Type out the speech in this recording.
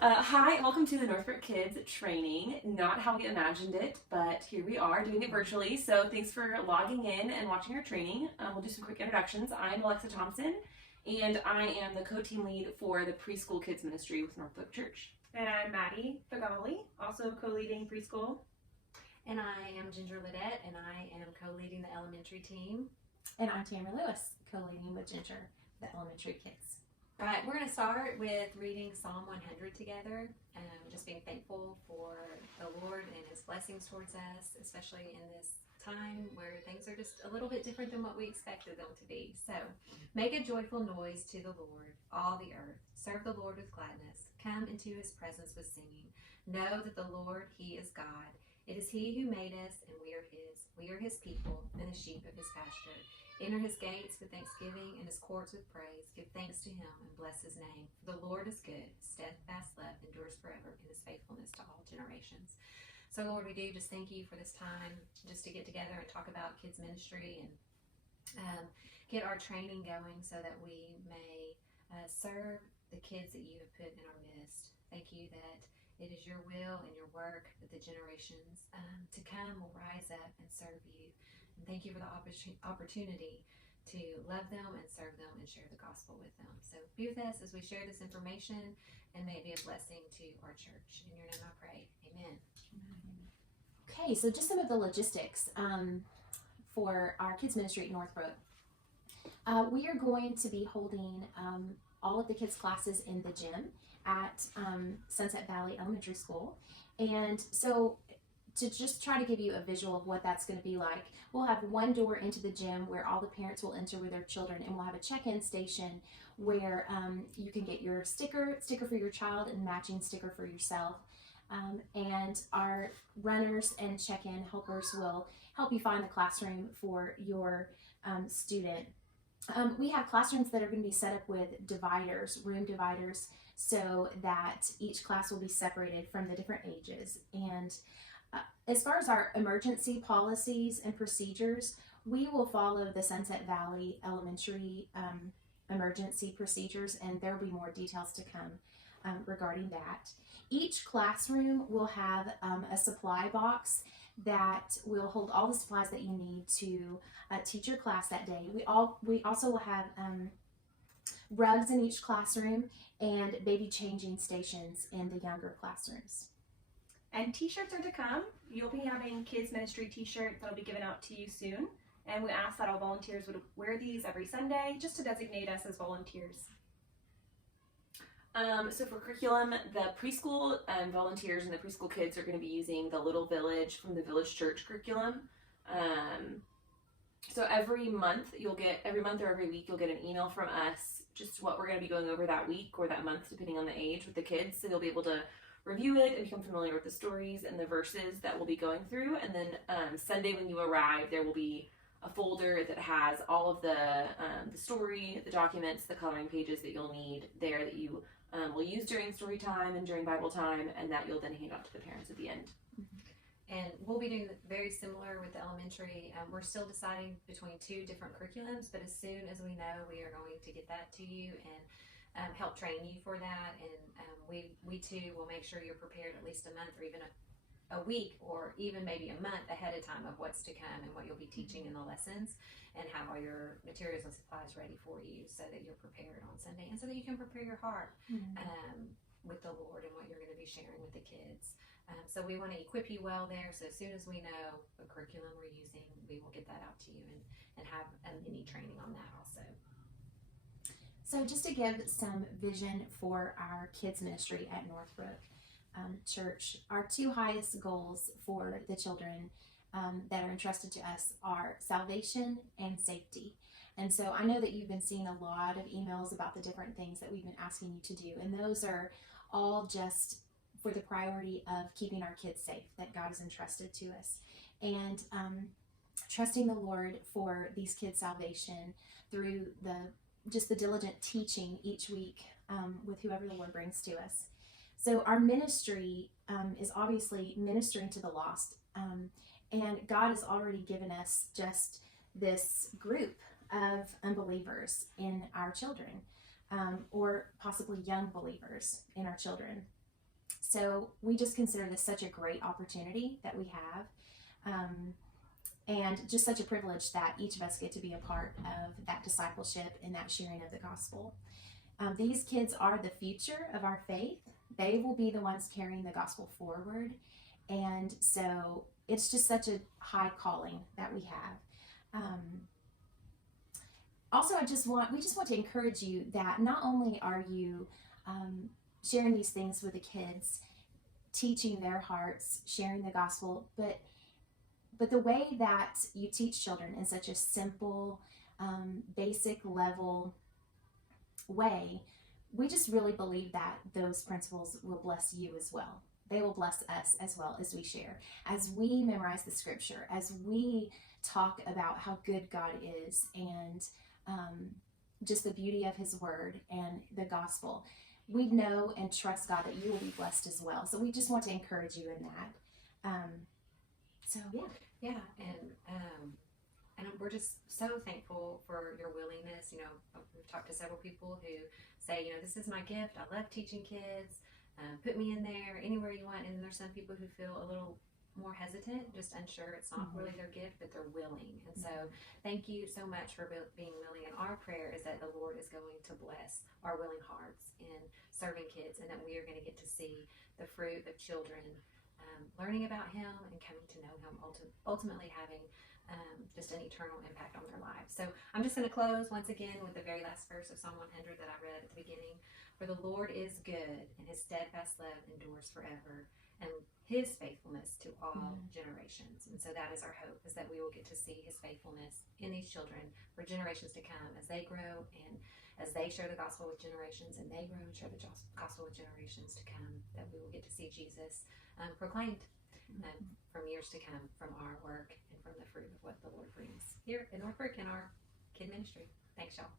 Hi, and welcome to the Northbrook Kids training. Not how we imagined it, but here we are doing it virtually. So thanks for logging in and watching our training. We'll do some quick introductions. I'm Alexa Thompson, and I am the co-team lead for the preschool kids ministry with Northbrook Church. And I'm Maddie Fagali, also co-leading preschool. And I am Ginger Lidette, and I am co-leading the elementary team. And I'm Tamara Lewis, co-leading with Ginger, the elementary kids. All right, we're going to start with reading Psalm 100 together, just being thankful for the Lord and His blessings towards us, especially in this time where things are just a little bit different than what we expected them to be. So, make a joyful noise to the Lord, all the earth. Serve the Lord with gladness. Come into His presence with singing. Know that the Lord, He is God. It is He who made us, and we are His. We are His people and the sheep of His pasture. Enter His gates with thanksgiving and His courts with praise. Give thanks to Him and bless His name. For the Lord is good. Steadfast love endures forever, and His faithfulness to all generations. So, Lord, we do just thank You for this time just to get together and talk about kids ministry and get our training going so that we may serve the kids that You have put in our midst. Thank You that it is Your will and Your work that the generations to come will rise up and serve You. And thank You for the opportunity to love them and serve them and share the gospel with them. So be with us as we share this information, and may it be a blessing to our church. In Your name I pray. Amen. Okay, so just some of the logistics for our kids ministry at Northbrook. We are going to be holding all of the kids' classes in the gym at Sunset Valley Elementary School. And so to just try to give you a visual of what that's going to be like, we'll have one door into the gym where all the parents will enter with their children, and we'll have a check-in station where you can get your sticker for your child and matching sticker for yourself. And our runners and check-in helpers will help you find the classroom for your student. We have classrooms that are going to be set up with dividers, room dividers, so that each class will be separated from the different ages. And as far as our emergency policies and procedures, we will follow the Sunset Valley Elementary emergency procedures, and there will be more details to come regarding that. Each classroom will have a supply box that will hold all the supplies that you need to teach your class that day. We also will have rugs in each classroom and baby changing stations in the younger classrooms. And t-shirts are to come. You'll be having kids ministry t-shirts that'll be given out to you soon. And we ask that all volunteers would wear these every Sunday just to designate us as volunteers. So for curriculum, the preschool volunteers and the preschool kids are going to be using the Little Village from the Village Church curriculum. So every month or every week you'll get an email from us just what we're going to be going over that week or that month, depending on the age with the kids. So you'll be able to review it and become familiar with the stories and the verses that we'll be going through. And then Sunday when you arrive, there will be a folder that has all of the story, the documents, the coloring pages that you'll need there that you will use during story time and during Bible time, and that you'll then hand out to the parents at the end. And we'll be doing very similar with the elementary. We're still deciding between two different curriculums, but as soon as we know, we are going to get that to you and help train you for that. And we too will make sure you're prepared at least a month or even a week or even maybe a month ahead of time of what's to come and what you'll be teaching in the lessons, and have all your materials and supplies ready for you so that you're prepared on Sunday and so that you can prepare your heart with the Lord and what you're going to be sharing with the kids. So we want to equip you well there. So as soon as we know the curriculum we're using, we will get that out to you and have any training on that also. So just to give some vision for our kids ministry at Northbrook Church, our two highest goals for the children that are entrusted to us are salvation and safety. And so I know that you've been seeing a lot of emails about the different things that we've been asking you to do, and those are all just for the priority of keeping our kids safe that God has entrusted to us, and trusting the Lord for these kids' salvation through the diligent teaching each week with whoever the Lord brings to us. So our ministry is obviously ministering to the lost, and God has already given us just this group of unbelievers in our children, or possibly young believers in our children. So we just consider this such a great opportunity that we have. And just such a privilege that each of us get to be a part of that discipleship and that sharing of the gospel. These kids are the future of our faith. They will be the ones carrying the gospel forward. And so it's just such a high calling that we have. Also, we just want to encourage you that not only are you sharing these things with the kids, teaching their hearts, sharing the gospel, but the way that you teach children in such a simple, basic level way, we just really believe that those principles will bless you as well. They will bless us as well as we share. As we memorize the scripture, as we talk about how good God is and just the beauty of his word and the gospel, we know and trust God that you will be blessed as well. So we just want to encourage you in that. So yeah. And we're just so thankful for your willingness. You know, we've talked to several people who say, you know, this is my gift. I love teaching kids. Put me in there anywhere you want. And there's some people who feel a little more hesitant, just unsure. It's not really their gift, but they're willing. And so thank you so much for being willing. And our prayer is that the Lord is going to bless our willing hearts in serving kids, and that we are going to get to see the fruit of children learning about him and coming to know him, ultimately having just an eternal impact on their lives. So I'm just going to close once again with the very last verse of Psalm 100 that I read at the beginning. For the Lord is good, and his steadfast love endures forever, and his faithfulness to all generations. And so that is our hope, is that we will get to see his faithfulness in these children for generations to come, as they grow and as they share the gospel with generations, and they grow and share the gospel with generations to come, that we will get to see Jesus proclaimed from years to come, from our work and from the fruit of what the Lord brings here in Northbrook in our kid ministry. Thanks, y'all.